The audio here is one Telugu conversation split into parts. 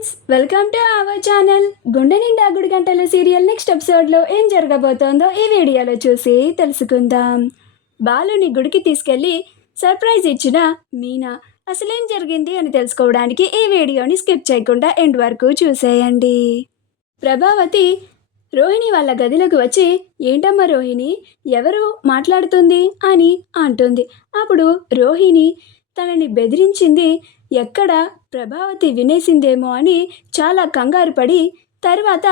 Friends, welcome to our channel. గుండె నిండా గుడి గంటల సీరియల్ నెక్స్ట్ ఎపిసోడ్లో ఏం జరగబోతోందో ఈ వీడియోలో చూసి తెలుసుకుందాం. బాలుని గుడికి తీసుకెళ్ళి సర్ప్రైజ్ ఇచ్చిన మీనా అసలేం జరిగింది అని తెలుసుకోవడానికి ఈ వీడియోని స్కిప్ చేయకుండా ఎండ్ వరకు చూసేయండి. ప్రభావతి రోహిణి వాళ్ళ గదిలోకి వచ్చి, ఏంటమ్మా రోహిణి, ఎవరు మాట్లాడుతుంది అని అంటుంది. అప్పుడు రోహిణి తనని బెదిరించింది ఎక్కడ ప్రభావతి వినేసిందేమో అని చాలా కంగారు పడి, తర్వాత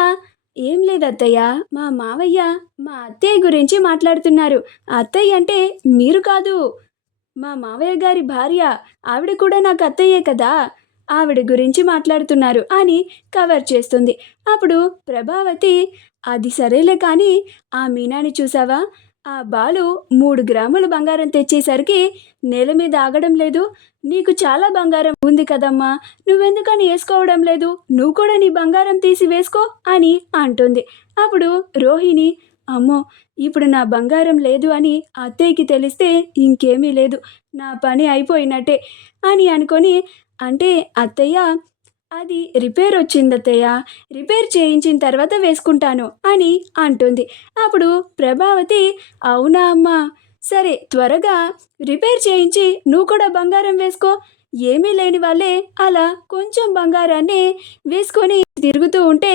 ఏం లేదత్తయ్య, మా మావయ్య మా అత్తయ్య గురించి మాట్లాడుతున్నారు. అత్తయ్య అంటే మీరు కాదు, మా మావయ్య గారి భార్య, ఆవిడ కూడా నాకు అత్తయ్యే కదా, ఆవిడ గురించి మాట్లాడుతున్నారు అని కవర్ చేస్తుంది. అప్పుడు ప్రభావతి, అది సరేలే కానీ ఆ మీనాని చూసావా, ఆ బాలు 3 గ్రాముల బంగారం తెచ్చేసరికి నేల మీద ఆగడం లేదు. నీకు చాలా బంగారం ఉంది కదమ్మా, నువ్వెందుకని వేసుకోవడం లేదు, నువ్వు కూడా నీ బంగారం తీసి వేసుకో అని అంటుంది. అప్పుడు రోహిణి, అమ్మో, ఇప్పుడు నా బంగారం లేదు అని అత్తయ్యకి తెలిస్తే ఇంకేమీ లేదు, నా పని అయిపోయినట్టే అని అనుకొని, అంటే అత్తయ్య అది రిపేర్ వచ్చింది అత్తయ్య, రిపేర్ చేయించిన తర్వాత వేసుకుంటాను అని అంటుంది. అప్పుడు ప్రభావతి, అవునా అమ్మా, సరే త్వరగా రిపేర్ చేయించి నువ్వు కూడా బంగారం వేసుకో, ఏమీ లేని వాళ్ళే అలా కొంచెం బంగారాన్ని వేసుకొని తిరుగుతూ ఉంటే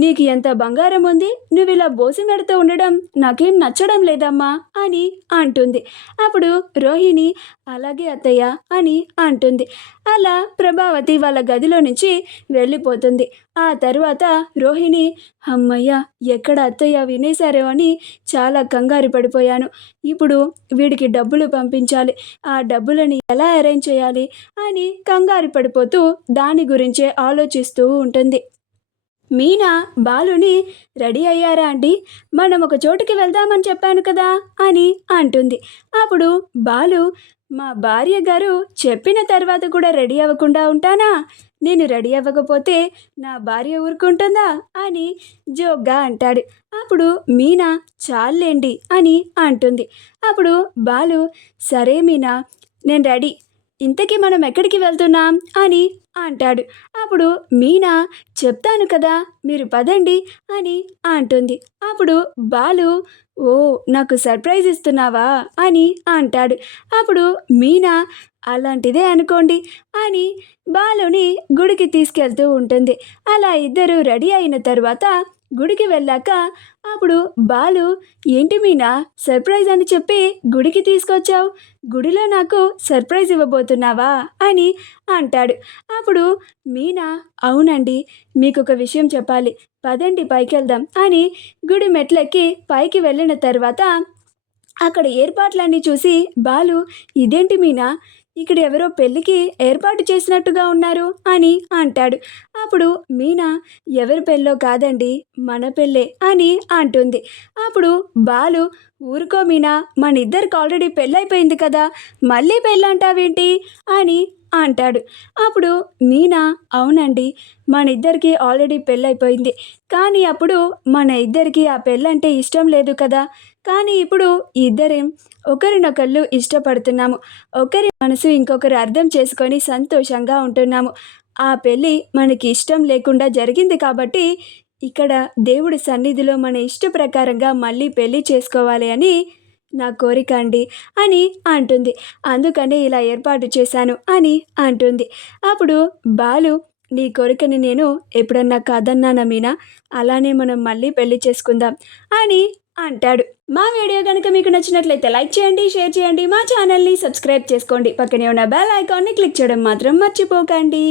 నీకు ఎంత బంగారం ఉంది, నువ్వు ఇలా బోసిమెడతో ఉండడం నాకేం నచ్చడం లేదమ్మా అని అంటుంది. అప్పుడు రోహిణి, అలాగే అత్తయ్య అని అంటుంది. అలా ప్రభావతి వాళ్ళ గదిలో నుంచి వెళ్ళిపోతుంది. ఆ తర్వాత రోహిణి, అమ్మయ్య, ఎక్కడ అత్తయ్య వినేశారో అని చాలా కంగారు పడిపోయాను. ఇప్పుడు వీడికి డబ్బులు పంపించాలి, ఆ డబ్బులని ఎలా అరేంజ్ చేయాలి అని కంగారు పడిపోతూ దాని గురించే ఆలోచిస్తూ ఉంటుంది. మీనా బాలుని, రెడీ అయ్యారా అండి, మనం ఒక చోటుకి వెళ్దామని చెప్పాను కదా అని అంటుంది. అప్పుడు బాలు, మా భార్య గారు చెప్పిన తర్వాత కూడా రెడీ అవ్వకుండా ఉంటానా, నేను రెడీ అవ్వకపోతే నా భార్య ఊరుకుంటుందా అని జోక్గా అంటాడు. అప్పుడు మీనా, చాలేండి అని అంటుంది. అప్పుడు బాలు, సరే మీనా, నేను రెడీ, ఇంతకీ మనం ఎక్కడికి వెళ్తున్నాం అని అంటాడు. అప్పుడు మీనా, చెప్తాను కదా, మీరు పదండి అని అంటుంది. అప్పుడు బాలు, ఓ, నాకు సర్ప్రైజ్ ఇస్తున్నావా అని అంటాడు. అప్పుడు మీనా, అలాంటిదే అనుకోండి అని బాలుని గుడికి తీసుకెళ్తూ ఉంటుంది. అలా ఇద్దరు రెడీ అయిన తర్వాత గుడికి వెళ్ళాక అప్పుడు బాలు, ఏంటి మీనా, సర్ప్రైజ్ అని చెప్పి గుడికి తీసుకొచ్చావు, గుడిలో నాకు సర్ప్రైజ్ ఇవ్వబోతున్నావా అని అంటాడు. అప్పుడు మీనా, అవునండి, మీకు ఒక విషయం చెప్పాలి, పదండి పైకి వెళ్దాం అని గుడి మెట్లెక్కి పైకి వెళ్ళిన తర్వాత అక్కడ ఏర్పాట్లన్నీ చూసి బాలు, ఇదేంటి మీనా, ఇక్కడ ఎవరో పెళ్ళికి ఏర్పాటు చేసినట్టుగా ఉన్నారు అని అంటాడు. అప్పుడు మీనా, ఎవరి పెళ్ళో కాదండి, మన పెళ్ళే అని అంటుంది. అప్పుడు బాలు, ఊరుకో మీనా, మన ఇద్దరికి ఆల్రెడీ పెళ్ళైపోయింది కదా, మళ్ళీ పెళ్ళంటావేంటి అని అంటాడు. అప్పుడు మీనా, అవునండి, మన ఇద్దరికి ఆల్రెడీ పెళ్ళైపోయింది, కానీ అప్పుడు మన ఇద్దరికి ఆ పెళ్ళంటే ఇష్టం లేదు కదా, కానీ ఇప్పుడు ఇద్దరేం ఒకరినొకళ్ళు ఇష్టపడుతున్నాము, ఒకరి మనసు ఇంకొకరు అర్థం చేసుకొని సంతోషంగా ఉంటున్నాము. ఆ పెళ్ళి మనకి ఇష్టం లేకుండా జరిగింది కాబట్టి ఇక్కడ దేవుడి సన్నిధిలో మన ఇష్ట ప్రకారంగా మళ్ళీ పెళ్ళి చేసుకోవాలి అని నా కోరిక అండి అని అంటుంది. అందుకనే ఇలా ఏర్పాటు చేశాను అని అంటుంది. అప్పుడు బాలు, నీ కోరికని నేను ఎప్పుడన్నా కాదన్నానా మీనా, అలానే మనం మళ్ళీ పెళ్లి చేసుకుందాం అని అంటాడు. మా వీడియో కనుక మీకు నచ్చినట్లయితే లైక్ చేయండి, షేర్ చేయండి, మా ఛానల్ని సబ్స్క్రైబ్ చేసుకోండి, పక్కనే ఉన్న బెల్ ఐకాన్ని క్లిక్ చేయడం మాత్రం మర్చిపోకండి.